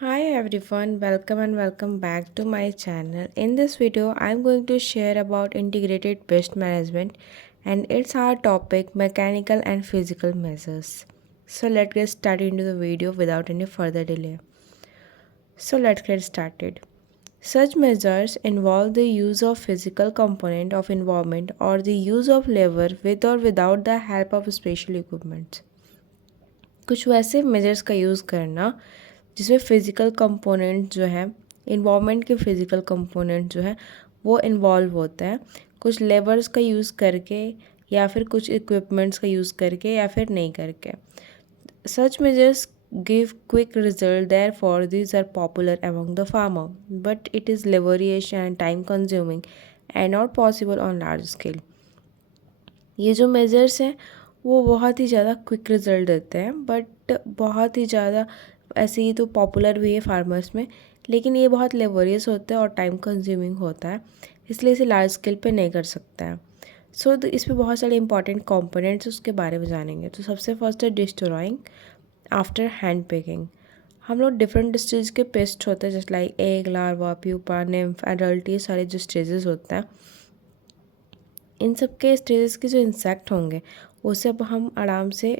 Hi everyone, welcome and welcome back to my channel. In this video, I'm going to share about integrated pest management and it's our topic mechanical and physical measures. So let's get started into the video without any further delay. So let's get started. Such measures involve the use of physical component of environment or the use of labor with or without the help of special equipment. कुछ वैसे measures का use करना जिसमें physical component जो है environment के physical component जो है वो इन्वॉल्व होता है कुछ लेबर्स का यूज़ करके या फिर कुछ इक्विपमेंट्स का यूज़ करके या फिर नहीं करके सच measures give quick result, therefore these are popular among the farmer, but it is laborious and time consuming and not possible on large scale. ये जो मेजर्स हैं वो बहुत ही ज़्यादा क्विक रिजल्ट देते हैं बट बहुत ही ज़्यादा ऐसे ही तो पॉपुलर भी है फार्मर्स में, लेकिन ये बहुत लेबोरियस होता है और टाइम कंज्यूमिंग होता है, इसलिए इसे लार्ज स्केल पे नहीं कर सकता है. सो इसमें बहुत सारे इंपॉर्टेंट कंपोनेंट्स उसके बारे में जानेंगे. तो सबसे फर्स्ट है डिस्ट्रॉइंग आफ्टर हैंड पिकिंग. हम लोग डिफरेंट स्टेज के पेस्ट होते हैं just like egg, larva, pupa, nymph, adult, ये सारे जो स्टेजेस होते हैं इन सब के स्टेजेस के जो इंसेक्ट होंगे वो सब हम आराम से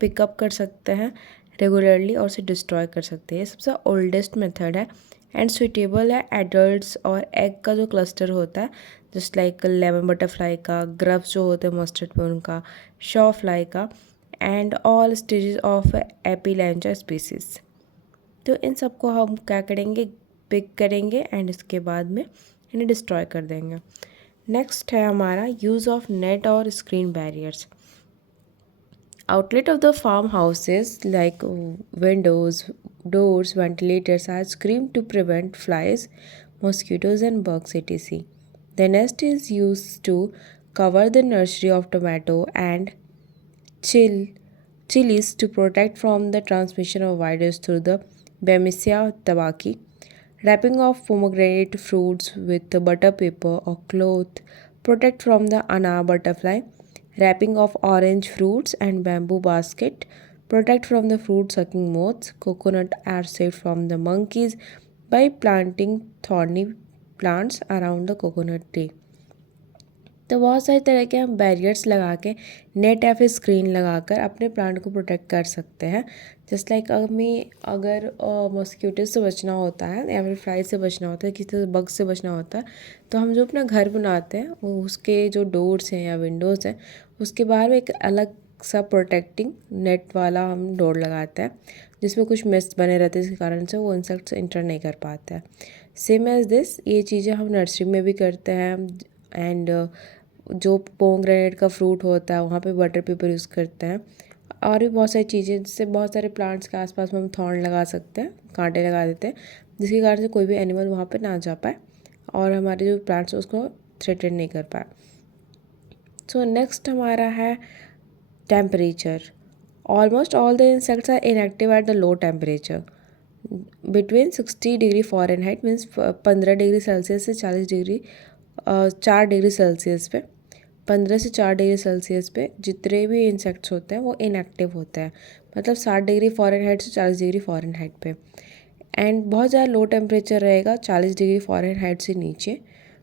पिकअप कर सकते हैं रेगुलरली और उसे डिस्ट्रॉय कर सकते हैं. ये सबसे ओल्डेस्ट मेथड है एंड सुइटेबल है एडल्ट्स और एग का जो क्लस्टर होता है जस्ट लाइक लेमन बटरफ्लाई का, ग्रब्स जो होते हैं मस्टर्ड पे उनका, शॉ फ्लाई का and all stages of Epilachna species. तो इन सबको हम क्या करेंगे, पिक करेंगे एंड इसके बाद में इन्हें डिस्ट्रॉय कर देंगे. नेक्स्ट है हमारा यूज़ ऑफ नेट और screen barriers. Outlet of the farmhouses like windows, doors, ventilators are screened to prevent flies, mosquitoes and bugs etc. The nest is used to cover the nursery of tomato and chill, chilies to protect from the transmission of virus through the Bemisia tabaki. Wrapping of pomegranate fruits with butter paper or cloth protect from the Ana butterfly. Wrapping of orange fruits and bamboo basket protect from the fruit sucking moths. Coconut are saved from the monkeys by planting thorny plants around the coconut tree. तो बहुत सारी तरह के हम barriers लगा के net या फिर स्क्रीन लगाकर अपने प्लांट को प्रोटेक्ट कर सकते हैं. जस्ट लाइक हमें अगर मॉस्किटो से बचना होता है या फिर फ्लाई से बचना होता है, किसी बग से बचना होता है, तो हम जो अपना घर बनाते हैं वो उसके जो डोर्स हैं या विंडोज़ हैं उसके बाहर में एक अलग सा प्रोटेक्टिंग नेट वाला हम डोर लगाते हैं जिसमें कुछ मिस्ट बने रहते हैं, इसके कारण से वो इंसेक्ट्स इंटर नहीं कर पाते हैं. सेम एज दिस ये चीज़ें हम नर्सरी में भी करते हैं एंड जो पोमग्रेनेट का फ्रूट होता है वहाँ पे बटर पेपर यूज़ करते हैं और भी बहुत सारी चीज़ें जिससे बहुत सारे प्लांट्स के आसपास में हम थॉर्न लगा सकते हैं, कांटे लगा देते हैं जिसके कारण से कोई भी एनिमल वहाँ पे ना जा पाए और हमारे जो प्लांट्स उसको थ्रेटन नहीं कर पाए. सो नेक्स्ट हमारा है temperature. Almost all the insects are inactive at the low temperature between 60 degree Fahrenheit means 15 degree Celsius से 40 डिग्री 4 डिग्री सेल्सियस पे 15 से 4 डिग्री सेल्सियस पे जितने भी इंसेक्ट्स होते हैं वो इनएक्टिव होते हैं, मतलब 60 डिग्री फ़ारेनहाइट से 40 डिग्री फ़ारेनहाइट पे. एंड बहुत ज़्यादा लो टेम्परेचर रहेगा 40 डिग्री फ़ारेनहाइट से नीचे.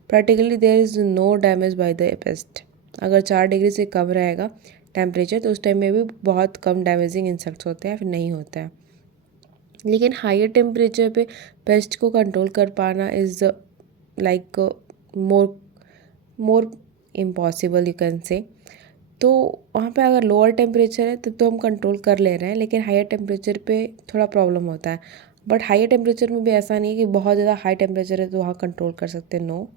Practically there is no damage by the pest. अगर 4 डिग्री से कम रहेगा टेम्परेचर तो उस टाइम में भी बहुत कम डैमेजिंग इंसेक्ट्स होते हैं, फिर नहीं होता है. लेकिन हायर टेम्परेचर पे पेस्ट को कंट्रोल कर पाना is like more more impossible you can say. तो वहाँ पे अगर लोअर टेम्परेचर है तो हम कंट्रोल कर ले रहे हैं, लेकिन हायर टेम्परेचर पे थोड़ा प्रॉब्लम होता है. बट हायर टेम्परेचर में भी ऐसा नहीं है कि बहुत ज़्यादा हाई टेम्परेचर है तो वहाँ कंट्रोल कर सकते हैं. नो,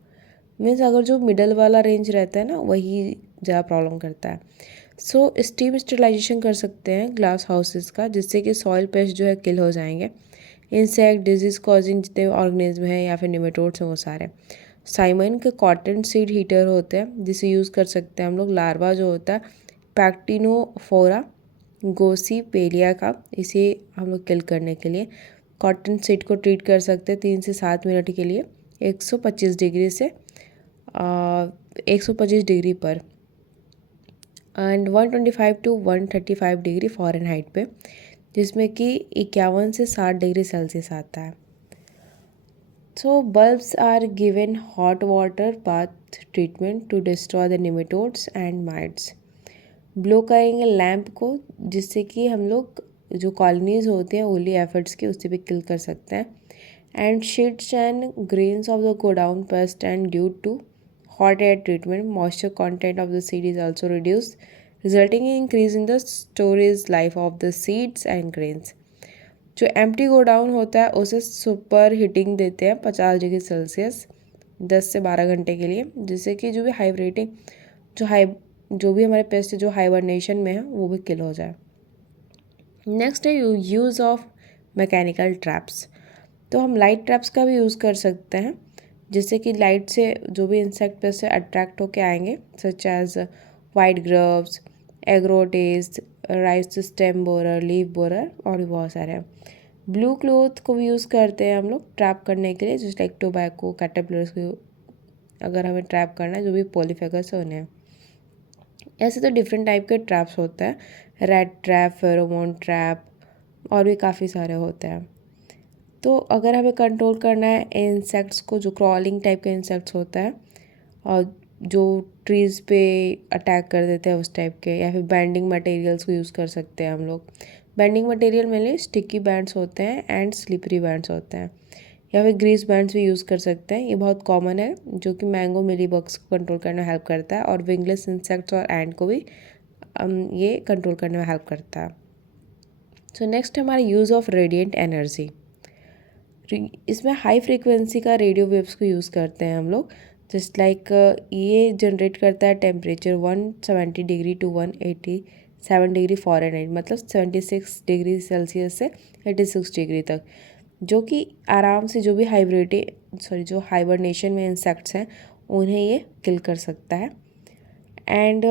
मीन्स अगर जो मिडल वाला रेंज रहता है ना वही ज़्यादा प्रॉब्लम करता है. सो स्टीम स्टरलाइजेशन कर सकते हैं ग्लास हाउसेस का जिससे कि सॉइल पेस्ट जो है किल हो जाएंगे. इंसेक्ट डिजीज़ कॉजिंग जितने ऑर्गेनिज्म हैं या फिर निमेटोड्स हैं वो सारे. साइमन के कॉटन सीड हीटर होते हैं जिसे यूज़ कर सकते हैं हम लोग. लार्वा जो होता है पैक्टिनोफोरा गोसी पेलिया का, इसे हम लोग किल करने के लिए कॉटन सीड को ट्रीट कर सकते हैं 3 से 7 मिनट के लिए 125 डिग्री से 125 डिग्री पर एंड 125 टू 135 डिग्री फ़ारेनहाइट पे, जिसमें कि 51 से 60 डिग्री सेल्सियस आता है। So bulbs are given hot water bath treatment to destroy the nematodes and mites. Blow करेंगे लैम्प को जिससे कि हम लोग जो कॉलोनीज होते हैं ओली एफर्ट्स के उससे भी किल कर सकते हैं। And sheets and grains of the go down pest and due to hot air treatment moisture content of the seed is also reduced resulting in increase in the storage life of the seeds and grains. जो empty godown होता है उसे super heating देते हैं 50 degree Celsius 10 से 12 घंटे के लिए, जिससे कि जो भी हाइब्रेटिंग जो भी हमारे पेस्ट जो हाइबरनेशन में है वो भी किल हो जाए। नेक्स्ट है यूज़ ऑफ मैकेनिकल ट्रैप्स। तो हम लाइट ट्रैप्स का भी यूज़ कर सकते हैं जिससे कि लाइट से जो भी इंसेक्ट पेस्ट से अट्रैक्ट होके आएंगे, such as white grubs, Agrotis, rice stem borer, leaf borer और भी बहुत सारे हैं। ब्लू क्लोथ को भी यूज़ करते हैं हम लोग ट्रैप करने के लिए, जस्ट लाइक टोबैको, कैटरपिलर्स को अगर हमें ट्रैप करना है जो भी पॉलीफेगस होने हैं। ऐसे तो डिफरेंट टाइप के ट्रैप्स होते हैं, रेड ट्रैप, फेरोमोन ट्रैप और भी काफ़ी सारे होते हैं। तो अगर हमें कंट्रोल करना है इंसेक्ट्स को, जो क्रॉलिंग टाइप के इंसेक्ट्स होता है और जो ट्रीज़ पे अटैक कर देते हैं उस टाइप के, या फिर बैंडिंग मटेरियल्स को यूज़ कर सकते हैं हम लोग। बैंडिंग मटेरियल में स्टिकी बैंड्स होते हैं एंड स्लिपरी बैंड्स होते हैं, या फिर ग्रीस बैंड्स भी यूज़ कर सकते हैं। ये बहुत कॉमन है जो कि मैंगो मिलीबग्स को कंट्रोल करने में हेल्प करता है और विंगलेस इंसेक्ट्स और एंड को भी ये कंट्रोल करने में हेल्प करता है। सो नेक्स्ट हमारा यूज़ ऑफ रेडिएंट एनर्जी। इसमें हाई फ्रीक्वेंसी का रेडियो वेव्स को यूज़ करते हैं हम लोग, जस्ट लाइक ये जनरेट करता है temperature 170 degree to 187 degree Fahrenheit, मतलब 76 डिग्री सेल्सियस से 86 डिग्री तक, जो कि आराम से जो भी जो हाइबरनेशन में इंसेक्ट्स हैं उन्हें ये किल कर सकता है। एंड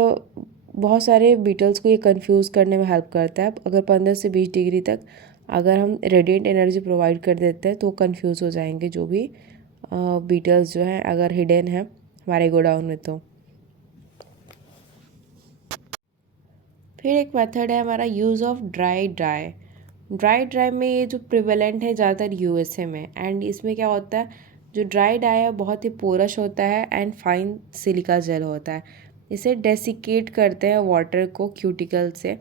बहुत सारे बीटल्स को ये कंफ्यूज करने में हेल्प करता है। अगर 15 से 20 डिग्री तक अगर हम रेडिएंट एनर्जी प्रोवाइड कर देते हैं तो कंफ्यूज हो जाएंगे जो भी बीटल्स जो हैं अगर हिडन है हमारे गोडाउन में। तो फिर एक मेथड है हमारा यूज़ ऑफ ड्राई ड्राई में ये जो प्रिवेलेंट है ज़्यादातर यूएसए में। एंड इसमें क्या होता है, जो ड्राई डाई है बहुत ही पोरस होता है एंड फाइन सिलिका जेल होता है। इसे डेसिकेट करते हैं वाटर को क्यूटिकल से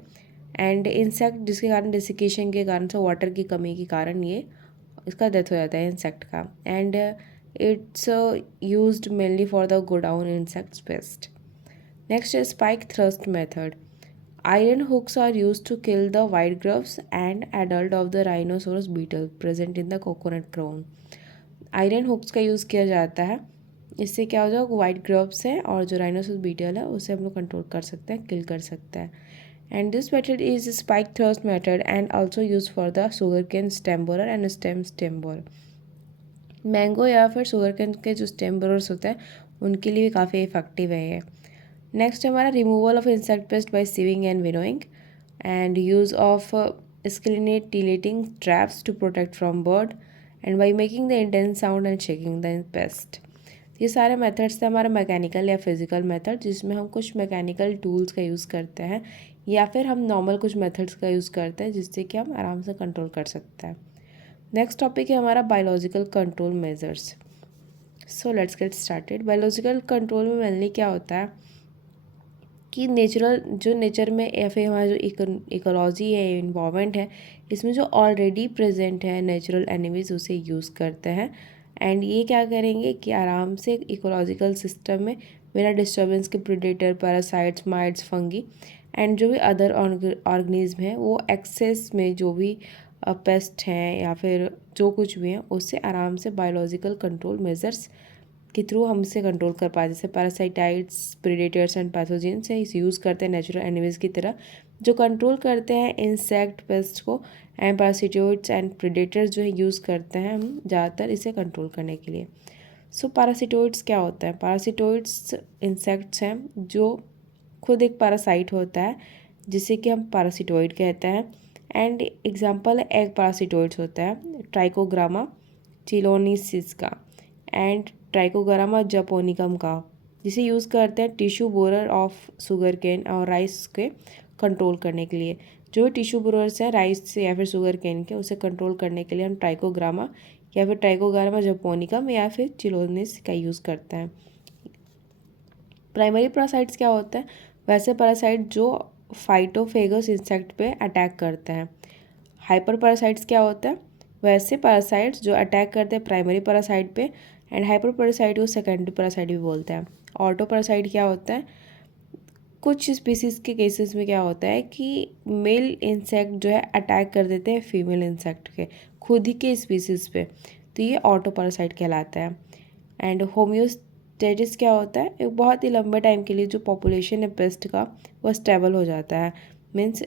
एंड इंसेक्ट, जिसके कारण डेसिकेशन के कारण से वाटर की कमी के कारण ये इसका डेथ हो जाता है इंसेक्ट का। And it's used mainly for the godown insects pest. Next है spike thrust method. Iron hooks are used to kill the white grubs and adult of the rhinoceros beetle present in the coconut crown. Iron hooks का use किया जाता है, इससे क्या हो जाएगा, white grubs है और जो राइनोसोरस बीटल है उसे हम लोग कंट्रोल कर सकते हैं, किल कर सकते हैं। And this method is spike thrust method and also use for the sugar cane stem borer and stem borer. Mango या फिर शुगर केन के जो स्टेम बोरर्स होते हैं उनके लिए भी काफ़ी इफेक्टिव है ये। नेक्स्ट हमारा removal of insect pest by sieving and winnowing and use of scintillating traps to protect from bird and by making the intense sound and shaking the pest. ये सारे मेथड्स थे हमारा मैकेनिकल या physical method, जिसमें हम कुछ mechanical tools का use करते हैं या फिर हम नॉर्मल कुछ मेथड्स का यूज़ करते हैं जिससे कि हम आराम से कंट्रोल कर सकते हैं। नेक्स्ट टॉपिक है हमारा biological control measures. So let's get started. Biological control में मेनली क्या होता है कि नेचर में या फिर हमारा जो इकोलॉजी है, इन्वायरमेंट है, इसमें जो ऑलरेडी प्रेजेंट है नेचुरल एनिमीज उसे यूज़ करते हैं। एंड ये क्या करेंगे कि आराम से इकोलॉजिकल सिस्टम में बिना डिस्टर्बेंस के predator, parasites, mites, fungi and जो भी अदर ऑर्गेनिज्म हैं वो एक्सेस में जो भी पेस्ट हैं या फिर जो कुछ भी हैं उससे आराम से बायोलॉजिकल कंट्रोल मेजर्स के थ्रू हम इसे कंट्रोल कर पाए। जैसे पैरासाइटाइड्स, प्रेडेटर्स एंड पैथोजेन से इसे यूज़ करते हैं नेचुरल एनिमीज़ की तरह जो कंट्रोल करते हैं इंसेक्ट पेस्ट को। एंड पैरासिटोइड्स एंड प्रेडेटर्स जो है यूज़ करते हैं हम ज़्यादातर इसे कंट्रोल करने के लिए। सो पैरासिटोइड्स क्या होता है, पैरासिटोइड्स इंसेक्ट्स हैं जो खुद एक पैरासाइट होता है जिसे कि हम पैरासिटोइड कहते हैं। एंड एग्जाम्पल एग पैरासिटोइड्स होता है ट्राइकोग्रामा चिलोनिसिस का एंड ट्राइकोग्रामा जापोनिकम का, जिसे यूज़ करते हैं tissue borer of sugar cane और राइस के कंट्रोल करने के लिए। जो भी टिश्यू ब्रोअर्स हैं राइस या फिर शुगर केन के, उसे कंट्रोल करने के लिए हम ट्राइकोग्रामा या फिर ट्राइकोग्रामा जपोनिकम या फिर चिलोनिस का यूज़ करते हैं। प्राइमरी पैरासाइट्स क्या होता है? वैसे पैरासाइट जो फाइटोफेगस इंसेक्ट पे अटैक करते हैं। हाइपर पैरासाइट्स क्या होता है? वैसे पैरासाइट्स जो अटैक करते हैं प्राइमरी पैरासाइट पे, एंड हाइपर पैरासाइट को सेकेंडरी पैरासाइट भी बोलते हैं। ऑटो पैरासाइट क्या होता है? कुछ स्पीसीज़ के केसेस में क्या होता है कि मेल इंसेक्ट जो है अटैक कर देते हैं फीमेल इंसेक्ट के, खुद ही के स्पीसीज़ पे, तो ये ऑटो पैरासाइट कहलाता है। एंड होम्योस्टेसिस क्या होता है? एक बहुत ही लंबे टाइम के लिए जो पॉपुलेशन है पेस्ट का वो स्टेबल हो जाता है। मीन्स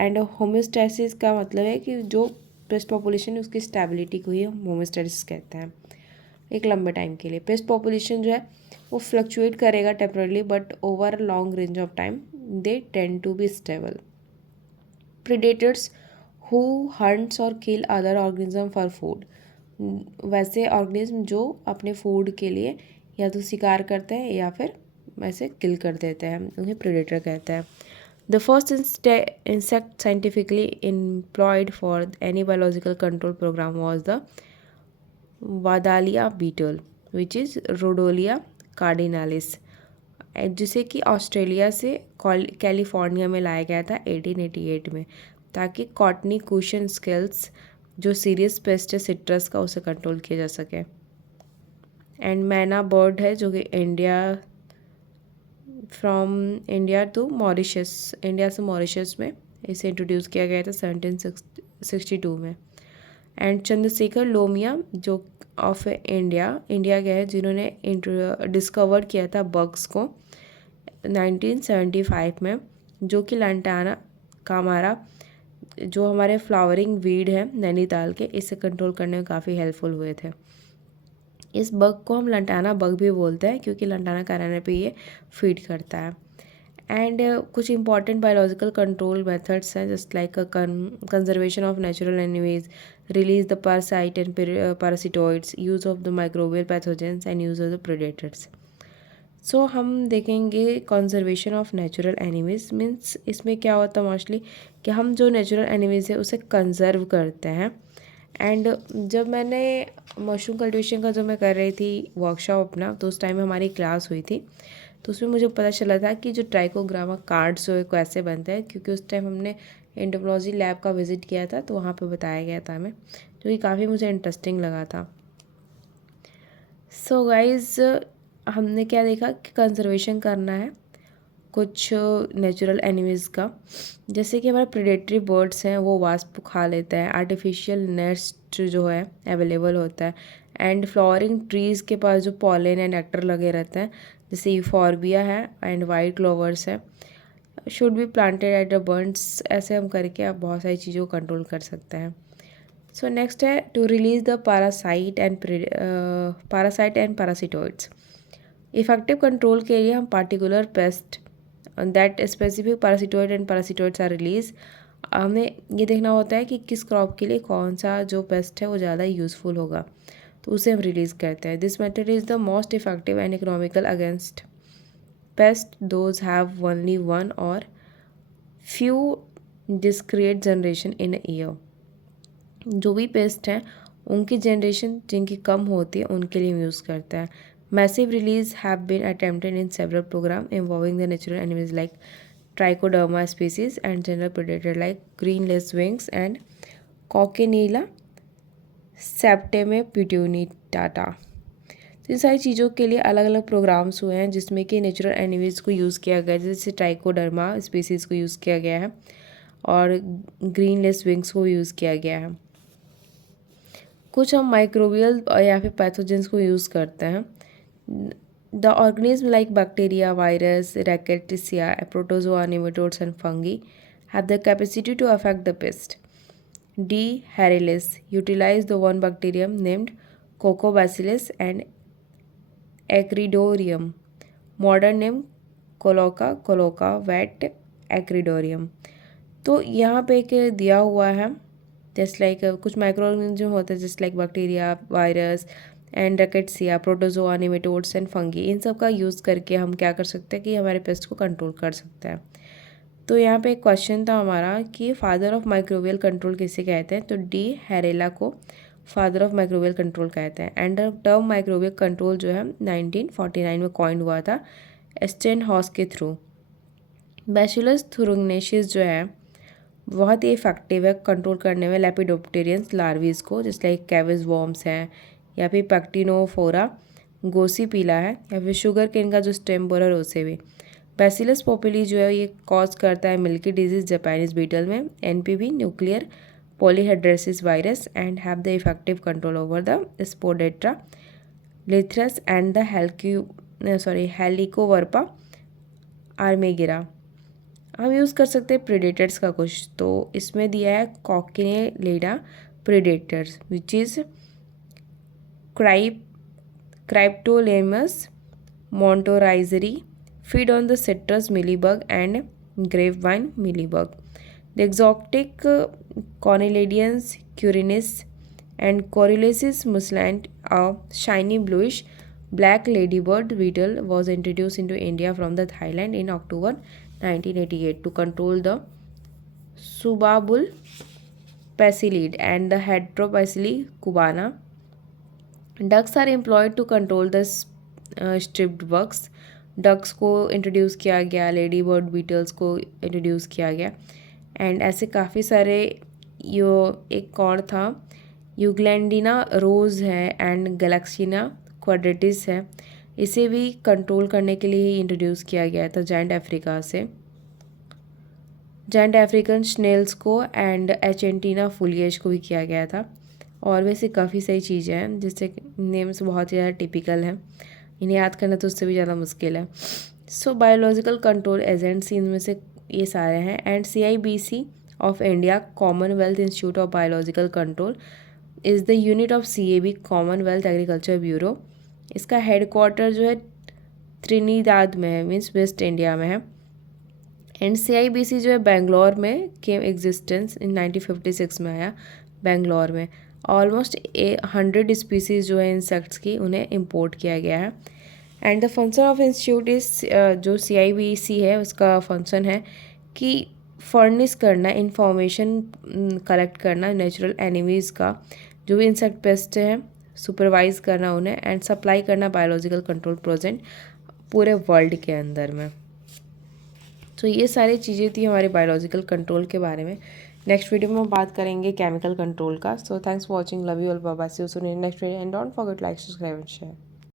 एंड होम्योस्टेसिस का मतलब है कि जो पेस्ट पॉपुलेशन है उसकी स्टेबिलिटी को ही हम होम्योस्टेसिस कहते हैं। एक लंबे टाइम के लिए पेस्ट पॉपुलेशन जो है वो फ्लक्चुएट करेगा temporally, but over a long range of time they tend to be stable. Predators who hunts और kill other organism for food, वैसे ऑर्गेनिज्म जो अपने फूड के लिए या तो शिकार करते हैं या फिर वैसे किल कर देते हैं, उन्हें प्रीडेटर कहते हैं। The first insect scientifically employed for any biological control program was the vedalia beetle which is Rodolia cardinalis, जिसे कि ऑस्ट्रेलिया से कैलिफोर्निया में लाया गया था 1888 में, ताकि कॉटनी कुशन स्केल्स जो सीरियस पेस्ट है सिट्रस का, उसे कंट्रोल किया जा सके। एंड मैना बर्ड है जो कि इंडिया टू मॉरिशस, इंडिया से मॉरिशस में इसे इंट्रोड्यूस किया गया था 1762 में। एंड चंद्रशेखर लोमिया जो ऑफ इंडिया गए हैं, जिन्होंने डिस्कवर किया था बग्स को 1975 में, जो कि लंटाना कामारा जो हमारे फ्लावरिंग वीड है नैनीताल के, इसे कंट्रोल करने में काफ़ी हेल्पफुल हुए थे। इस बग को हम लंटाना बग भी बोलते हैं क्योंकि लंटाना कराने पे ये फीड करता है। एंड कुछ इंपॉर्टेंट बायोलॉजिकल कंट्रोल मेथड्स हैं just like conservation of natural enemies, release the parasite and parasitoids, use of the microbial pathogens and use of the predators. So हम देखेंगे conservation of natural enemies means इसमें क्या होता है mostly कि हम जो नेचुरल एनिमीज है उसे कंजर्व करते हैं। एंड जब मैंने मशरूम कल्टिवेशन का जो मैं कर रही थी वर्कशॉप अपना, तो उस टाइम में हमारी क्लास हुई थी, तो उसमें मुझे पता चला था कि जो ट्राइकोग्रामा कार्ड्स जो है कैसे बनते हैं, क्योंकि उस टाइम हमने एंटोमोलॉजी लैब का विज़िट किया था, तो वहाँ पे बताया गया था हमें, जो कि काफ़ी मुझे इंटरेस्टिंग लगा था। सो गाइज़ हमने क्या देखा कि कंजर्वेशन करना है कुछ नेचुरल एनिमीज़ का, जैसे कि हमारे प्रेडेटरी बर्ड्स हैं वो वास्प खा लेते हैं, आर्टिफिशियल नेस्ट जो है अवेलेबल होता है, एंड फ्लावरिंग ट्रीज़ के पास जो पॉलन एंड नेक्टर लगे रहते हैं जैसे यूफॉर्बिया है एंड वाइट क्लोवर्स है, should be planted at the birds. ऐसे हम करके आप बहुत सारी चीज़ों को कंट्रोल कर सकते हैं। सो नेक्स्ट है to release the parasite and parasitoids. Effective control के लिए हम particular pest that specific parasitoid and parasitoids are release, हमें ये देखना होता है कि किस क्रॉप के लिए कौन सा जो पेस्ट है वो ज़्यादा यूज़फुल होगा, तो उसे हम रिलीज़ करते हैं। This method is the most effective and economical against pest those have only one or few discrete generation in year. जो भी पेस्ट हैं उनकी जनरेशन जिनकी कम होती है उनके लिए हम यूज़ करते हैं। Massive release have been attempted in several program involving the natural animals like Trichoderma species and general predator like green lacewings and Coccinella septempunctata. तो इन सारी चीज़ों के लिए अलग अलग प्रोग्राम्स हुए हैं जिसमें कि नेचुरल एनिमल्स को यूज़ किया गया है, जैसे ट्राइकोडर्मा स्पीसीज़ को यूज़ किया गया है और ग्रीन लेस विंग्स को यूज़ किया गया है। कुछ हम माइक्रोबियल या फिर पैथोजेंस को यूज़ करते हैं। The organism like bacteria, virus, rickettsia, protozoa, nematodes and fungi have the capacity to affect the pest. D. Harris utilized the one bacterium named Coccobacillus and Acridorium. Modern name Coloca vet Acridorium. तो यहाँ पे एक दिया हुआ है just like कुछ microorganism होते हैं just like bacteria, virus and rickettsia, protozoa, nematodes and fungi, इन सब का यूज़ करके हम क्या कर सकते हैं कि हमारे पेस्ट को कंट्रोल कर सकते हैं। तो यहाँ पे एक क्वेश्चन था हमारा कि फादर ऑफ माइक्रोवेल कंट्रोल किसे कहते हैं, तो डी हैरेला को फादर ऑफ माइक्रोवेल कंट्रोल कहते हैं। एंड टर्म माइक्रोवेव कंट्रोल जो है 1949 में कॉइन हुआ था एस्टेन हॉस के थ्रू। बैसिलस थुरुंगनेसिस जो है बहुत ही इफेक्टिव है कंट्रोल करने में लेपिडोप्टेरियंस लार्वीज को, जिस लाइक कैविस वॉर्म्स हैं या फिर पैक्टिनोफोरा गोसीपीला है या फिर शुगर केन का जो स्टेम बोरर उसे भी। बैसिलस पोपिली जो है ये कॉज करता है मिल्की डिजीज जापानीज बीटल में, NPV nuclear polyhedrosis virus and have the effective control over the Spodoptera litura and the Helicoverpa armigera. हम यूज़ कर सकते हैं प्रेडेटर्स का कुछ, तो इसमें दिया है coccinellida predators which is cryptolaemus montrouzieri feed on the citrus mealybug and grapevine mealybug. The exotic Cornelidians curinus and Corylus muslant, a shiny bluish black ladybird beetle, was introduced into India from the Thailand in October 1988 to control the subabul pacillid and the Heteropacilli cubana. Ducks are employed to control the striped bugs. Ducks को introduce किया गया, lady bird beetles को introduce किया गया। And ऐसे काफ़ी सारे, यो एक और था यूग्लैंडिना रोज़ है एंड गैलेक्सिना क्वाड्रेटिस है, इसे भी कंट्रोल करने के लिए ही इंट्रोड्यूस किया गया था जायंट अफ्रीका से। जायंट अफ्रीकन स्नेल्स को एंड एचेंटिना फुलिएज को भी किया गया था। और वैसे काफ़ी सारी चीज़ें हैं जिससे नेम्स बहुत ही ज़्यादा टिपिकल हैं, इन्हें याद करना तो उससे भी ज़्यादा मुश्किल है। सो बायोलॉजिकल कंट्रोल एजेंट्स इनमें से ये सारे हैं। And CIBC of India Commonwealth institute of biological control is the unit of CAB Commonwealth agriculture bureau. इसका हेडक्वार्टर जो है त्रिनिदाद में है, मीन्स वेस्ट इंडिया में है। एंड CIBC जो है बेंगलोर में केम एग्जिस्टेंस इन 1956 में आया बेंगलोर में। ऑलमोस्ट 100 स्पीसीज़ जो है इंसेक्ट्स की उन्हें इंपोर्ट किया गया है। And the function of institute is, जो CIBC है उसका फंक्शन है कि फर्निश करना, इंफॉर्मेशन कलेक्ट करना नेचुरल एनिमीज़ का, जो भी इंसेक्ट पेस्ट हैं सुपरवाइज करना उन्हें, एंड सप्लाई करना बायोलॉजिकल कंट्रोल प्रोजेक्ट पूरे वर्ल्ड के अंदर में। तो ये सारी चीज़ें थी हमारे बायोलॉजिकल कंट्रोल के बारे में। नेक्स्ट वीडियो में हम बात करेंगे केमिकल कंट्रोल का। So thanks for watching, love you all, bye bye, see you soon in next video and don't forget like, subscribe and share.